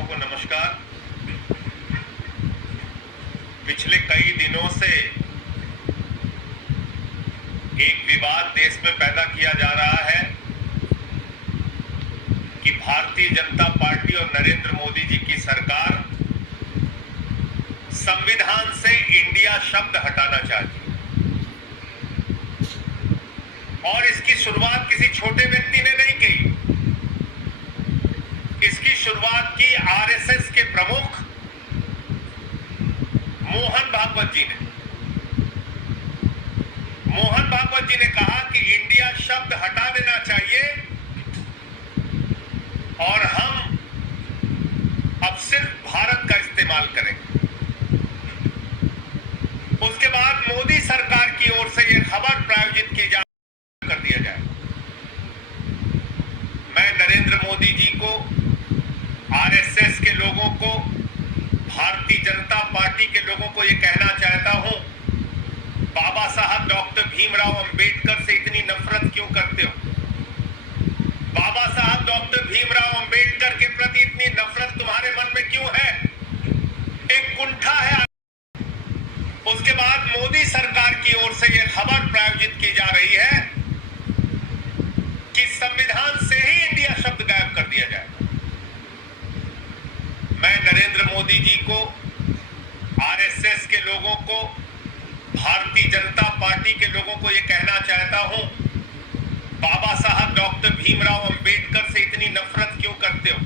लोगों को नमस्कार। पिछले कई दिनों से एक विवाद देश में पैदा किया जा रहा है कि भारतीय जनता पार्टी और नरेंद्र मोदी जी की सरकार संविधान से इंडिया शब्द हटाना चाहती है और इसकी शुरुआत किसी छोटे व्यक्ति ने नहीं की। इसकी शुरुआत की आरएसएस के प्रमुख मोहन भागवत जी ने। मोहन भागवत जी ने कहा कि इंडिया शब्द हटा देना चाहिए और हम अब सिर्फ भारत का इस्तेमाल करेंगे। उसके बाद मोदी सरकार की ओर से यह खबर प्रायोजित की जा कर दिया जाए। मैं नरेंद्र मोदी जी को, आरएसएस के लोगों को, भारतीय जनता पार्टी के लोगों को यह कहना चाहता हूं, बाबा साहब डॉक्टर भीमराव अंबेडकर से इतनी नफरत क्यों करते हो? बाबा साहब डॉक्टर भीमराव अंबेडकर के प्रति इतनी नफरत तुम्हारे मन में क्यों है? एक कुंठा है। उसके बाद मोदी सरकार की ओर से यह खबर प्रायोजित की जा रही है कि संविधान से ही इंडिया शब्द गायब कर दिया जाए। मैं नरेंद्र मोदी जी को, आरएसएस के लोगों को, भारतीय जनता पार्टी के लोगों को यह कहना चाहता हूं, बाबा साहब डॉक्टर भीमराव अंबेडकर से इतनी नफरत क्यों करते हो?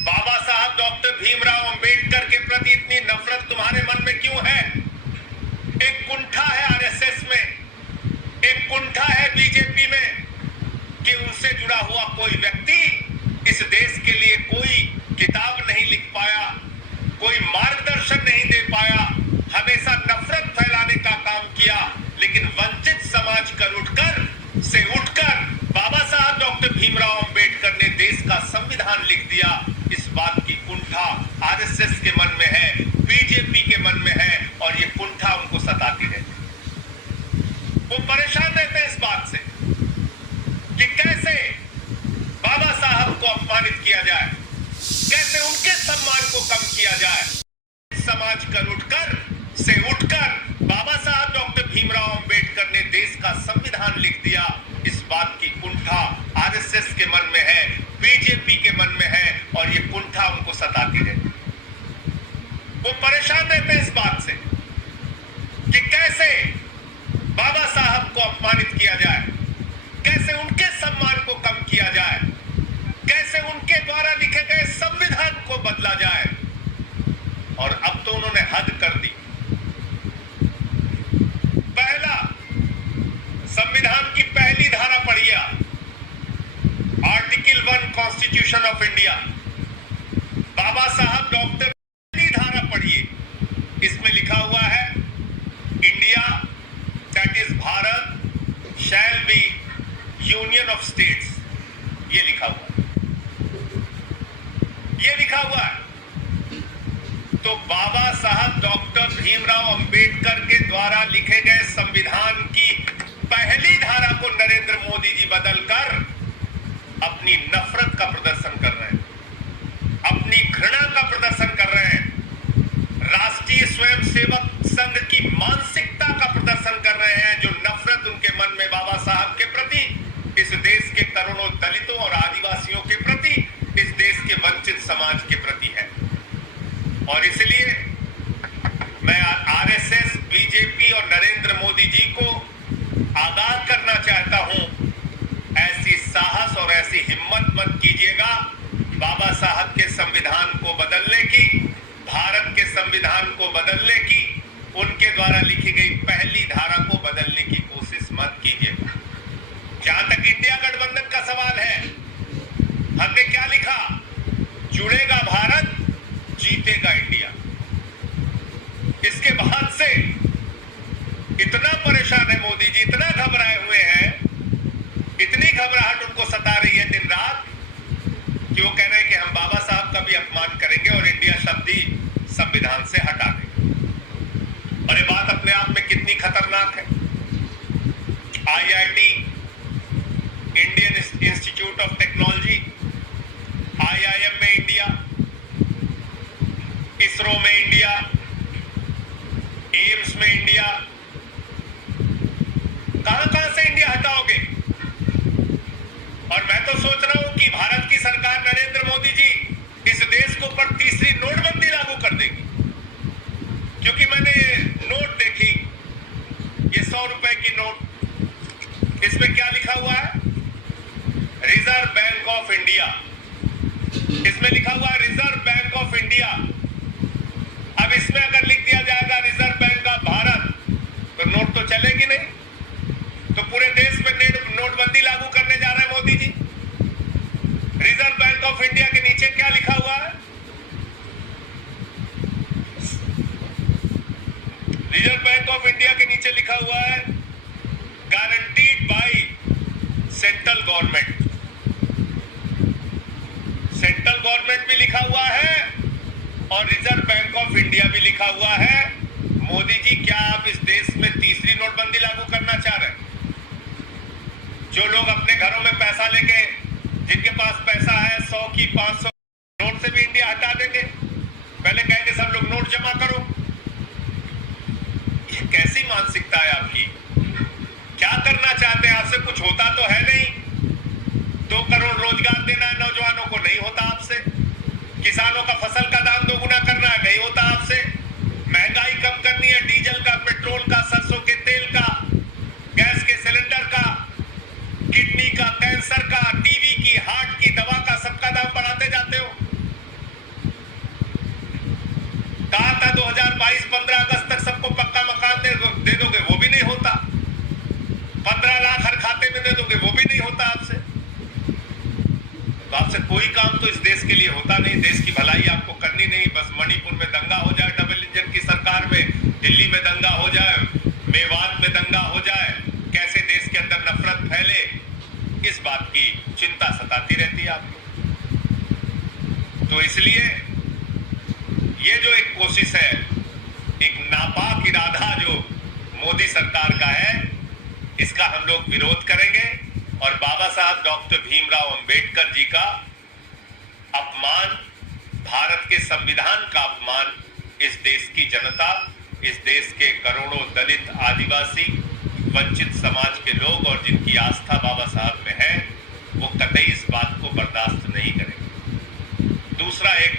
बाबा साहब डॉक्टर भीमराव अंबेडकर के प्रति इतनी नफरत तुम्हारे मन में क्यों है? एक कुंठा है आरएसएस में, एक कुंठा है बीजेपी में कि उनसे जुड़ा हुआ कोई व्यक्ति इस देश के लिए कोई किताब नहीं लिख पाया, कोई मार्गदर्शन नहीं दे पाया, हमेशा नफरत फैलाने का काम किया। लेकिन वंचित समाज से उठकर बाबा साहब डॉक्टर भीमराव अंबेडकर ने देश का संविधान लिख दिया। इस बात की कुंठा आरएसएस के मन में है, बीजेपी के मन में है और ये कुंठा उनको सताती रहती है। वो परेशान रहते हैं इस बात से कि कैसे बाबा साहब को अपमानित किया जाए, कैसे उनके सम्मान को कम किया जाए। समाज से उठकर बाबा साहब डॉक्टर भीमराव अंबेडकर ने देश का संविधान लिख दिया। इस बात की कुंठा आरएसएस के मन में है, बीजेपी के मन में है और ये कुंठा उनको सताती रहती है। वो परेशान रहते हैं इस बात से कि कैसे बाबा साहब को अपमानित किया जाए, कैसे उनके सम्मान को कम किया जाए, कैसे उनके द्वारा लिखे गए संविधान को बदला जाए। और अब तो उन्होंने हद कर दी। पहला, संविधान की पहली धारा पढ़िए, आर्टिकल 1 कॉन्स्टिट्यूशन ऑफ इंडिया। बाबा साहब डॉक्टर पहली धारा पढ़िए, इसमें लिखा हुआ है India that is Bharat shall be union of states. ये लिखा हुआ है, ये लिखा हुआ है। तो बाबा साहब डॉक्टर भीमराव अंबेडकर के द्वारा लिखे गए संविधान की पहली धारा को नरेंद्र मोदी जी बदलकर अपनी नफरत का प्रदर्शन कर रहे हैं, अपनी घृणा का प्रदर्शन कर रहे हैं, राष्ट्रीय स्वयंसेवक संघ की मानसिकता का प्रदर्शन कर रहे हैं, जो नफरत उनके मन में बाबा साहब के प्रति, इस देश के करोड़ों दलितों और आदिवासियों के प्रति, इस देश के वंचित समाज के प्रति है। और इसलिए मैं आरएसएस, बीजेपी और नरेंद्र मोदी जी को आगाह करना चाहता हूं, ऐसी साहस और ऐसी हिम्मत मत कीजिएगा बाबा साहब के संविधान को बदलने की, भारत के संविधान को बदलने की, उनके द्वारा लिखी गई पहली धारा को बदलने की कोशिश मत कीजिएगा। जहां तक इंडिया गठबंधन का सवाल है, हमने क्या लिखा? जुड़ेगा भारत, जीतेगा इंडिया। इसके बाद से इतना परेशान है मोदी जी, इतना घबराए हुए हैं, इतनी घबराहट उनको सता रही है दिन रात कि वो कह रहे हैं कि हम बाबा साहब का भी अपमान करेंगे और इंडिया शब्द ही संविधान से हटा देंगे। और ये बात अपने आप में कितनी खतरनाक है। IIT, Indian institute of technology, IIM में इंडिया, इसरो में इंडिया, एम्स में इंडिया, कहां से इंडिया हटाओगे? और मैं तो सोच रहा हूं कि भारत की सरकार नरेंद्र मोदी जी इस देश के ऊपर तीसरी नोटबंदी लागू कर देगी, क्योंकि मैंने नोट देखी, ये 100 रुपए की नोट, इसमें क्या लिखा हुआ है? रिजर्व बैंक ऑफ इंडिया, इसमें लिखा हुआ है रिजर्व बैंक ऑफ इंडिया। अब इसमें अगर लिख दिया जाएगा रिजर्व बैंक ऑफ भारत, तो नोट तो चलेगी नहीं। तो पूरे देश में नोटबंदी लागू करने जा रहे हैं Modi ji. Reserve bank of India के नीचे क्या लिखा हुआ है? रिजर्व बैंक ऑफ इंडिया के नीचे लिखा हुआ है guaranteed by central government. Central government भी लिखा हुआ है और रिजर्व बैंक ऑफ इंडिया भी लिखा हुआ है। मोदी जी, क्या आप इस देश में तीसरी नोटबंदी लागू करना चाह रहे हैं? जो लोग अपने घरों में पैसा लेके, जिनके पास पैसा है 100 की 500 नोट से भी इंडिया हटा देंगे। पहले कहेंगे सब लोग नोट जमा करो। ये कैसी मानसिकता है आपकी? क्या करना चाहते हैं? आपसे कुछ होता तो है नहीं। 2 करोड़ रोजगार देना है नौजवानों को, नहीं होता आपसे। किसानों का फसल का दाम दोगुना करना है, नहीं होता आपसे। महंगाई कम करनी है, डीजल का, पेट्रोल का, सरसों के तेल का, गैस के सिलेंडर का, किडनी का, कैंसर का, टीवी की, हार्ट की दवा का, सबका दाम बढ़ाते जाते हो। कहा था 2022-15 अगस्त तक सबको पक्का मकान दे दोगे, वो भी नहीं होता। 15 लाख हर खाते में दे दोगे, वो भी नहीं होता आपसे। तो आपसे कोई काम तो इस देश के लिए होता नहीं। देश की भलाई आपको करनी नहीं, बस मणिपुर में दंगा हो जाए डबल इंजन की सरकार में, दिल्ली में दंगा हो जाए, मेवात में दंगा हो जाए, कैसे देश के अंदर नफरत फैले, इस बात की चिंता सताती रहती है आपको। तो इसलिए ये जो एक कोशिश है, एक नापाक इरादा जो मोदी सरकार का है, इसका हम लोग विरोध करेंगे। और बाबा साहब डॉक्टर भीमराव अंबेडकर जी का अपमान, भारत के संविधान का अपमान, इस देश की जनता, इस देश के करोड़ों दलित, आदिवासी, वंचित समाज के लोग और जिनकी आस्था बाबा साहब में है, वो कतई इस बात को बर्दाश्त नहीं करेंगे। दूसरा, एक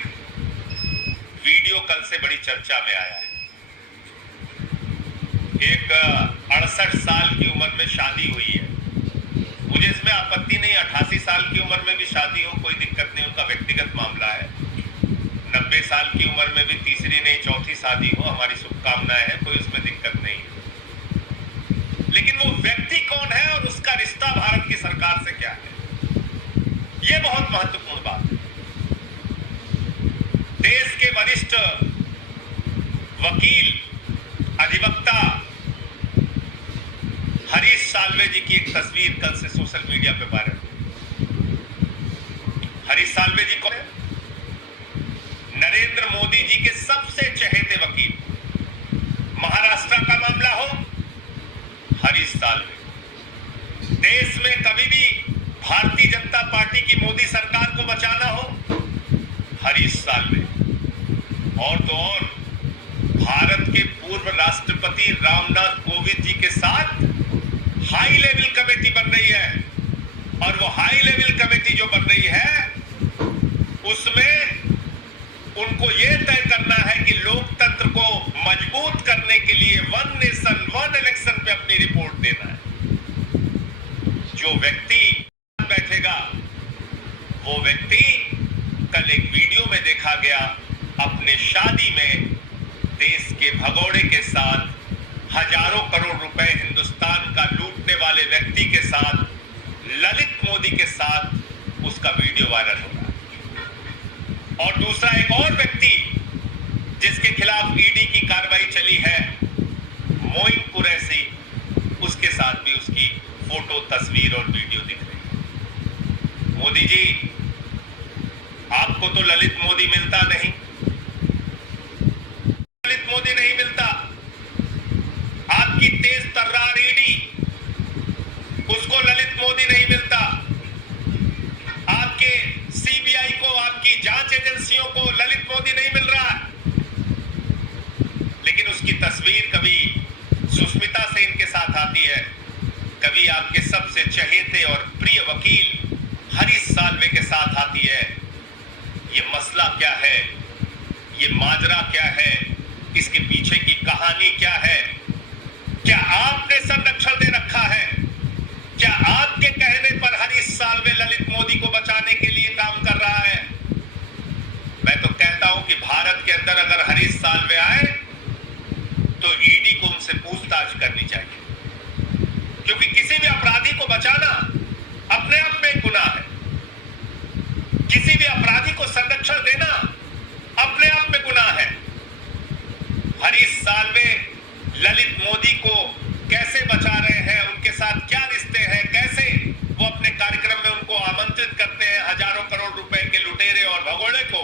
वीडियो कल से बड़ी चर्चा में आया है। एक 68 साल की उम्र में शादी हुई है। मुझे इसमें आपत्ति नहीं, 88 साल की उम्र में भी शादी हो, कोई दिक्कत नहीं, उनका व्यक्तिगत मामला है। 90 साल की उम्र में भी तीसरी नहीं चौथी शादी हो, हमारी शुभकामनाएं हैं, कोई उसमें दिक्कत नहीं है। लेकिन वो व्यक्ति कौन है और उसका रिश्ता भारत की सरकार से क्या है, ये बहुत महत्वपूर्ण बात है। देश के वरिष्ठ वकील, अधिवक्ता हरीश साल्वे जी की एक तस्वीर कल से सोशल मीडिया पे वायरल हुई। हरीश साल्वे जी कौन है? नरेंद्र मोदी जी के सबसे चहेते वकील। महाराष्ट्र का मामला हो, हरीश साल्वे। देश में कभी भी भारतीय जनता पार्टी की मोदी सरकार को बचाना हो, हरीश साल्वे। और तो और भारत के पूर्व राष्ट्रपति रामनाथ कोविंद जी के साथ हाई लेवल कमेटी बन रही है, और वो हाई लेवल कमेटी जो बन रही है उसमें उनको यह तय करना है कि लोकतंत्र को मजबूत करने के लिए 1 नेशन 1 इलेक्शन पे अपनी रिपोर्ट देना है। जो व्यक्ति बैठेगा, वो व्यक्ति कल एक वीडियो में देखा गया, अपने शादी में देश के भगोड़े के साथ, हजारों करोड़ रुपए हिंदुस्तान का लूटने वाले व्यक्ति के साथ, ललित मोदी के साथ उसका वीडियो वायरल हो रहा है। और दूसरा, एक और व्यक्ति जिसके खिलाफ ईडी की कार्रवाई चली है, मोइन कुरैशी, उसके साथ भी उसकी फोटो, तस्वीर और वीडियो दिख रही है। मोदी जी, आपको तो ललित मोदी मिलता नहीं, ललित मोदी नहीं मिलता। आपकी तेज तर्रार ईडी, उसको ललित मोदी नहीं मिलता। आपके सीबीआई को, आपकी जांच एजेंसियों को ललित मोदी नहीं मिल रहा है। साथ आती है, कभी आपके सबसे चहेते और प्रिय वकील हरीश साल्वे के साथ आती है। ये मसला क्या है, ये माजरा क्या है, इसके पीछे की कहानी क्या है? क्या आपने संरक्षण दे रखा है? क्या आपके कहने पर हरीश साल्वे ललित मोदी को बचाने के लिए काम कर रहा है? मैं तो कहता हूं कि भारत के अंदर अगर हरीश साल्वे आए तो ईडी को उनसे पूछताछ करनी चाहिए, क्योंकि किसी भी अपराधी को बचाना अपने आप में एक गुनाह है। किसी भी अपराधी को संरक्षण देना अपने आप में गुनाह है। हरीश साल्वे ललित मोदी को कैसे बचा रहे हैं, उनके साथ क्या रिश्ते हैं, कैसे वो अपने कार्यक्रम में उनको आमंत्रित करते हैं हजारों करोड़ रुपए के लुटेरे और भगोड़े को,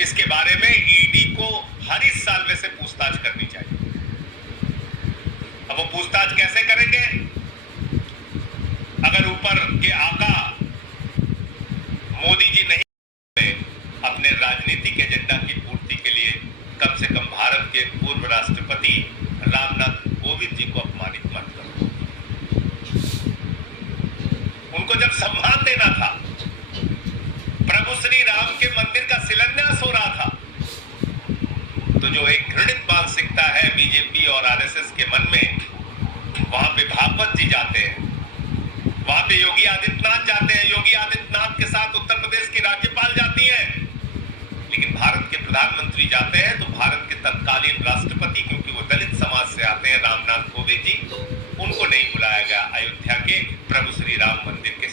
इसके बारे में ईडी को हरीश साल्वे से पूछताछ करनी चाहिए। अब वो पूछताछ कैसे करेंगे? अगर ऊपर के आका मोदी जी नहीं अपने राजनीतिक एजेंडा की पूर्ति के लिए कम से कम भारत के पूर्व राष्ट्रपति रामनाथ कोविंद जी को अपमानित मत करो। उनको जब सम्मान देना था, प्रभु श्री राम के मंदिर का शिलान्यास हो रहा था, तो जो एक घृणित मानसिकता है बीजेपी और आरएसएस के मन में, वहां पे भागवत जी जाते हैं, वहां पे योगी आदित्यनाथ जाते हैं, योगी आदित्यनाथ के साथ उत्तर प्रदेश की राज्यपाल जाती है, लेकिन भारत के प्रधानमंत्री जाते हैं तो भारत के तत्कालीन राष्ट्रपति, क्योंकि वो दलित समाज से आते हैं, रामनाथ कोविंद जी, उनको नहीं बुलाया गया अयोध्या के प्रभु श्री राम मंदिर के